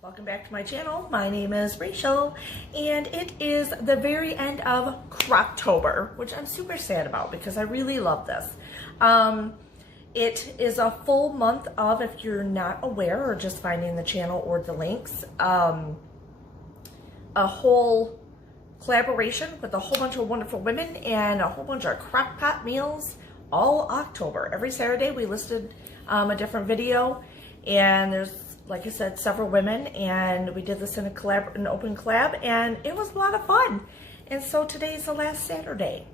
Welcome back to my channel. My name is Rachel, and it is the very end of Crocktober, which I'm super sad about because I really love this. It is a full month of, if you're not aware or just finding the channel or the links, a whole collaboration with a whole bunch of wonderful women and a whole bunch of crockpot meals all October. Every Saturday we listed a different video, and there's, like I said, several women, and we did this in an open collab, and it was a lot of fun. And so today's the last Saturday.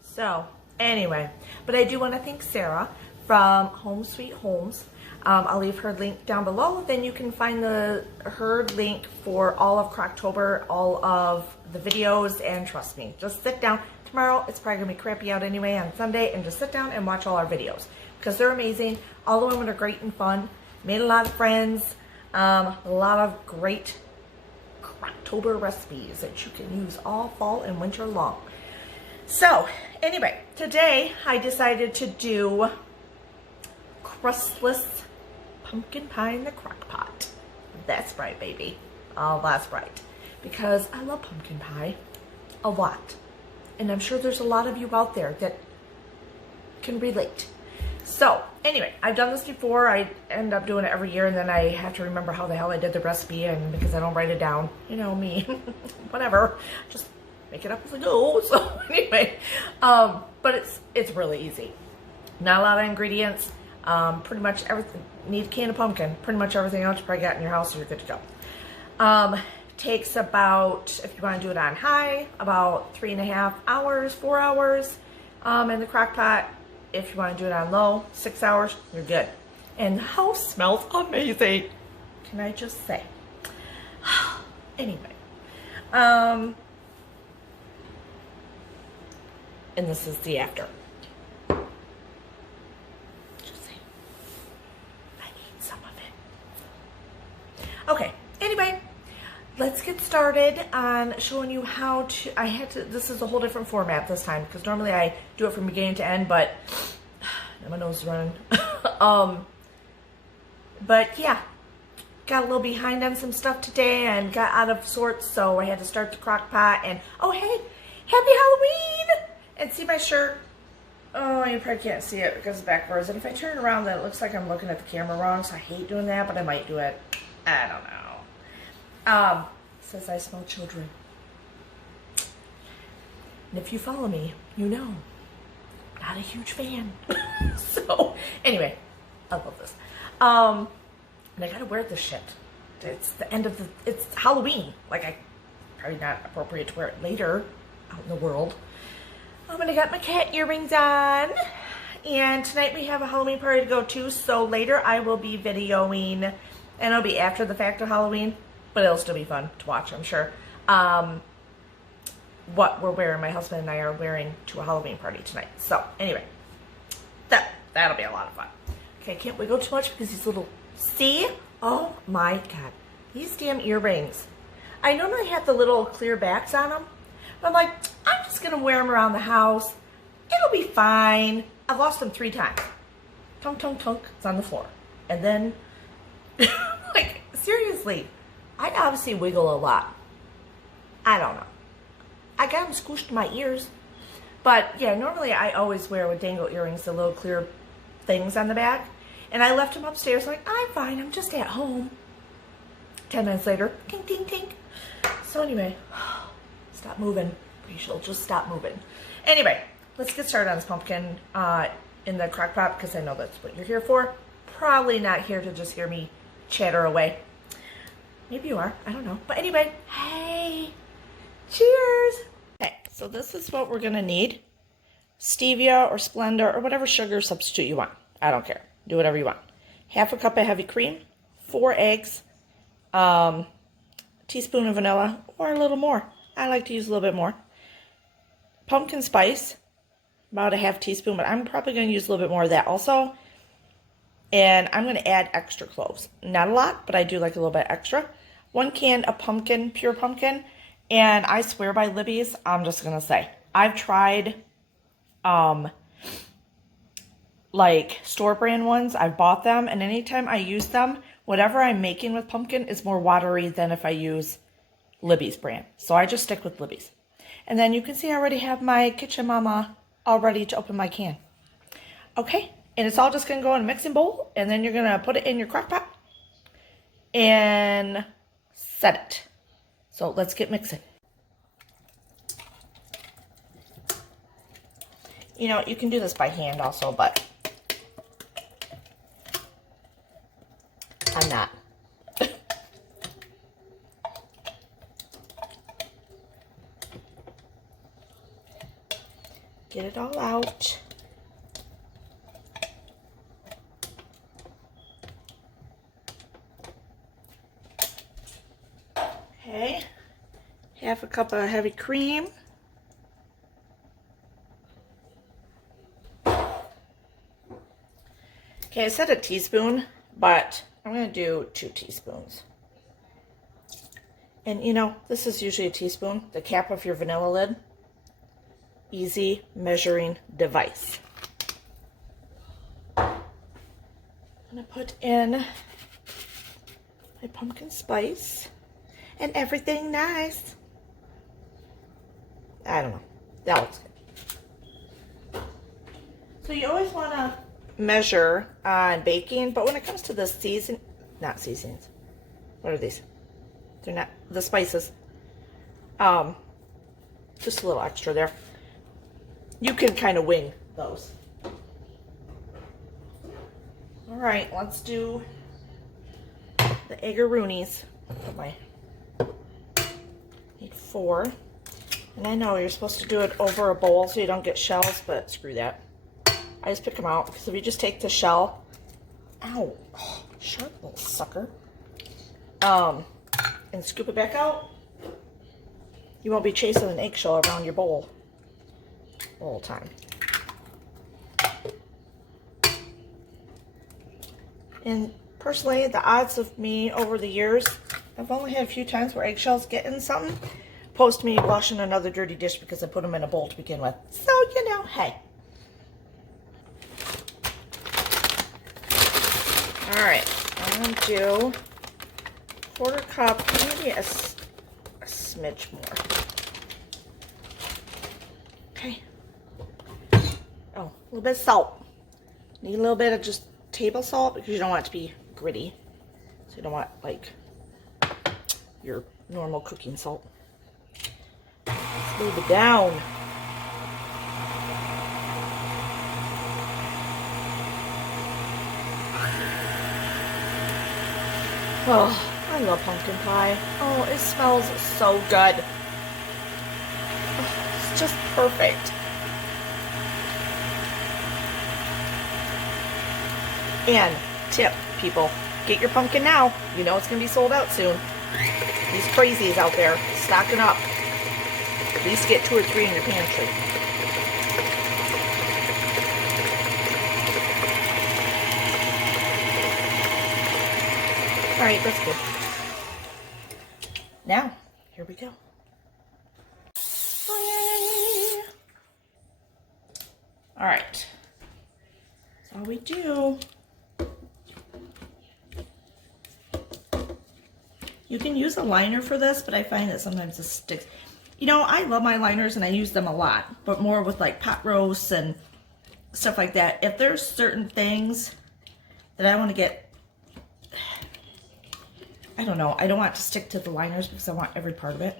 So anyway, but I do want to thank Sarah from Home Sweet Homes. I'll leave her link down below. Then you can find her link for all of Crocktober, all of the videos, and trust me, just sit down. Tomorrow it's probably gonna be crappy out anyway on Sunday, and just sit down and watch all our videos because they're amazing. All the women are great and fun. Made a lot of friends. A lot of great Crocktober recipes that you can use all fall and winter long. So anyway, today I decided to do Crustless pumpkin pie in the crock pot. That's right, baby. Oh, that's right. Because I love pumpkin pie a lot. And I'm sure there's a lot of you out there that can relate. So anyway, I've done this before. I end up doing it every year, and then I have to remember how the hell I did the recipe, and because I don't write it down, you know me, whatever, just make it up as I go. So anyway, but it's really easy. Not a lot of ingredients. Pretty much everything. Need a can of pumpkin. Pretty much everything else you probably got in your house, so you're good to go. Takes about, if you want to do it on high, about 3.5 hours, 4 hours in the crock pot. If you want to do it on low, 6 hours, you're good. And the house smells amazing. Can I just say? Anyway. And this is the after. Just saying. I need some of it. Okay. Anyway. Let's get started on showing you how to, this is a whole different format this time because normally I do it from beginning to end, but now my nose is running. But yeah, got a little behind on some stuff today and got out of sorts, so I had to start the crock pot. And oh hey, happy Halloween! And see my shirt. Oh, you probably can't see it because it's backwards, and if I turn around then it looks like I'm looking at the camera wrong, so I hate doing that, but I might do it. I don't know. Says I smell children. And if you follow me, you know, not a huge fan. So, anyway, I love this. And I gotta wear this shit. It's the end of it's Halloween. Like, probably not appropriate to wear it later out in the world. And I got my cat earrings on. And tonight we have a Halloween party to go to, so later I will be videoing, and it'll be after the fact of Halloween. But it'll still be fun to watch, I'm sure. What we're wearing, my husband and I are wearing to a Halloween party tonight. So anyway, that'll be a lot of fun. Okay, can't wiggle too much because these little, see? Oh my God, these damn earrings. I normally have the little clear backs on them, but I'm like, I'm just gonna wear them around the house. It'll be fine. I've lost them 3 times. Tunk, tunk, tunk, it's on the floor. And then, like, seriously. I obviously wiggle a lot. I don't know. I got them squished in my ears. But yeah, normally I always wear with dangle earrings the little clear things on the back. And I left them upstairs. I'm like, I'm fine. I'm just at home. 10 minutes later, tink, tink, tink. So anyway, stop moving. Rachel, just stop moving. Anyway, let's get started on this pumpkin in the crock pot because I know that's what you're here for. Probably not here to just hear me chatter away. Maybe you are. I don't know. But anyway, hey, cheers. Okay, so this is what we're going to need. Stevia or Splenda or whatever sugar substitute you want. I don't care. Do whatever you want. 1/2 cup of heavy cream, 4 eggs, teaspoon of vanilla, or a little more. I like to use a little bit more. Pumpkin spice, about a 1/2 teaspoon, but I'm probably going to use a little bit more of that also. And I'm going to add extra cloves. Not a lot, but I do like a little bit extra. 1 can of pumpkin, pure pumpkin. And I swear by Libby's, I'm just going to say, I've tried like store brand ones. I've bought them, and anytime I use them, whatever I'm making with pumpkin is more watery than if I use Libby's brand. So I just stick with Libby's. And then you can see I already have my Kitchen Mama all ready to open my can. Okay, and it's all just going to go in a mixing bowl, and then you're going to put it in your crock pot and set it. So let's get mixing. You know, you can do this by hand also, but I'm not. Get it all out. Okay, half a cup of heavy cream. Okay, I said a teaspoon, but I'm going to do 2 teaspoons. And you know, this is usually a teaspoon, the cap of your vanilla lid. Easy measuring device. I'm going to put in my pumpkin spice and everything nice. I don't know. That looks good. So you always want to measure on baking, but when it comes to the not seasonings. What are these? They're not the spices. Just a little extra there. You can kind of wing those. All right, let's do the eggeroonies. Need 4. And I know you're supposed to do it over a bowl so you don't get shells, but screw that. I just pick them out because if you just take the shell, ow, oh, sharp little sucker, and scoop it back out, you won't be chasing an eggshell around your bowl the whole time. And personally, the odds of me over the years, I've only had a few times where eggshells get in something, opposed to me washing another dirty dish because I put them in a bowl to begin with. So, you know, hey. Alright, I'm going to do 1/4 cup, maybe a smidge more. Okay. Oh, a little bit of salt. Need a little bit of just table salt because you don't want it to be gritty. So you don't want, like, your normal cooking salt. Let's move it down. Oh, I love pumpkin pie. Oh, it smells so good. Oh, it's just perfect. And tip, people, get your pumpkin now. You know it's going to be sold out soon. These crazies out there, stocking up. At least get 2 or 3 in your pantry. All right, that's good. Now, here we go. All right. That's all we do. You can use a liner for this, but I find that sometimes it sticks. You know, I love my liners and I use them a lot, but more with like pot roasts and stuff like that. If there's certain things that I want to get, I don't know, I don't want to stick to the liners because I want every part of it.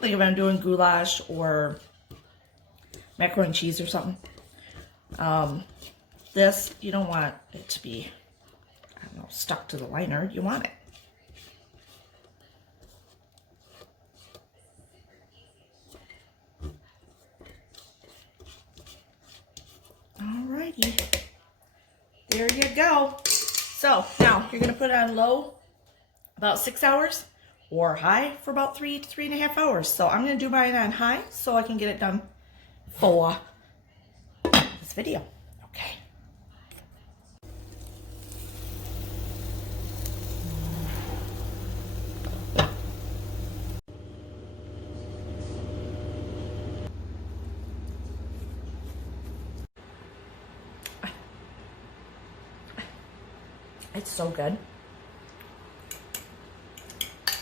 Like if I'm doing goulash or macaroni and cheese or something. This, you don't want it to be, I don't know, stuck to the liner. You want it. Alrighty. There you go. So now you're going to put it on low about 6 hours or high for about 3 to 3.5 hours. So I'm going to do mine on high so I can get it done for this video. Okay. It's so good.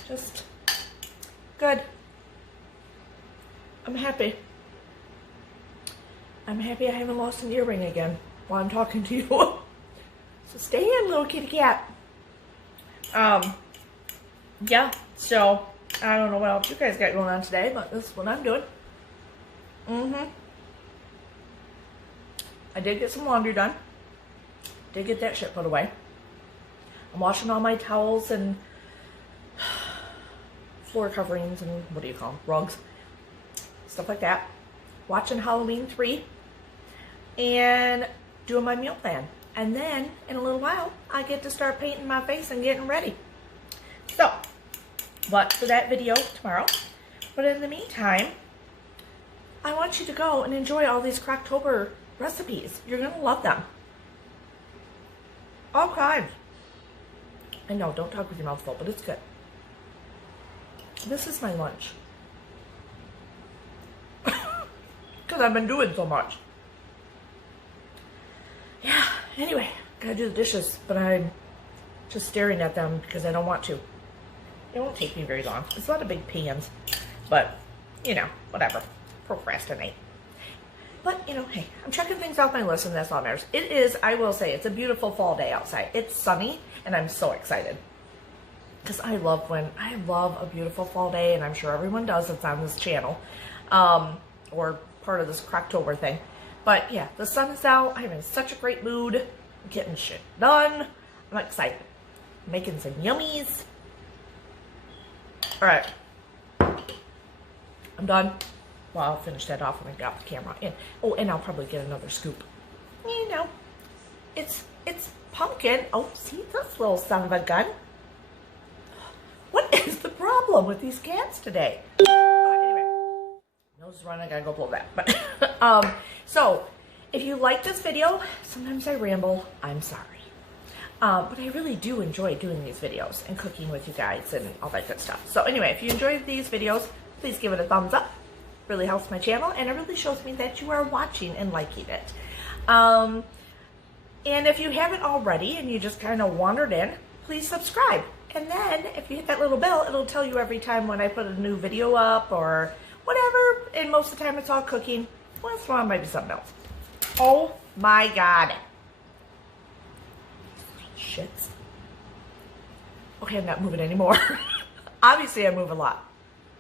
Just good. I'm happy. I'm happy I haven't lost an earring again while I'm talking to you. So stay in, little kitty cat. Yeah, so I don't know what else you guys got going on today, but this is what I'm doing. I did get some laundry done. Did get that shit put away. I'm washing all my towels and floor coverings and what do you call them? Rugs. Stuff like that. Watching Halloween 3 and doing my meal plan. And then in a little while, I get to start painting my face and getting ready. So, watch for that video tomorrow. But in the meantime, I want you to go and enjoy all these Crocktober recipes. You're going to love them. All kinds. I know, don't talk with your mouth full, but it's good. This is my lunch. Because I've been doing so much. Yeah, anyway, gotta do the dishes, but I'm just staring at them because I don't want to. It won't take me very long. It's a lot of big pans, but, you know, whatever. Procrastinate. But, you know, hey, I'm checking things off my list and that's all that matters. It is, I will say, it's a beautiful fall day outside. It's sunny and I'm so excited. Because I love a beautiful fall day, and I'm sure everyone does that's on this channel. Or part of this Crocktober thing. But yeah, the sun is out. I'm in such a great mood. I'm getting shit done. I'm excited. I'm making some yummies. Alright. I'm done. Well, I'll finish that off when I get off the camera. And, oh, and I'll probably get another scoop. You know, it's pumpkin. Oh, see this little son of a gun? What is the problem with these cats today? Anyway, nose is running. I gotta go blow that. But so if you like this video, sometimes I ramble. I'm sorry. But I really do enjoy doing these videos and cooking with you guys and all that good stuff. So anyway, if you enjoyed these videos, please give it a thumbs up. Really helps my channel, and it really shows me that you are watching and liking it. And if you haven't already and you just kind of wandered in, please subscribe. And then if you hit that little bell, it'll tell you every time when I put a new video up or whatever. And most of the time it's all cooking. Once in a while, maybe something else. Oh my God. Shits. Okay, I'm not moving anymore. Obviously, I move a lot.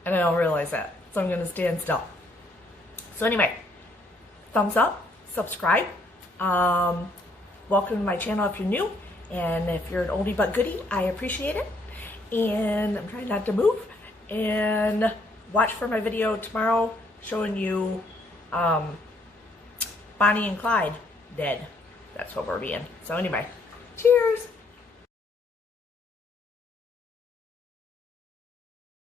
And I don't realize that. So I'm going to stand still. So anyway, thumbs up, subscribe. Welcome to my channel if you're new. And if you're an oldie but goodie, I appreciate it. And I'm trying not to move. And watch for my video tomorrow showing you Bonnie and Clyde dead. That's what we're being. So anyway, cheers.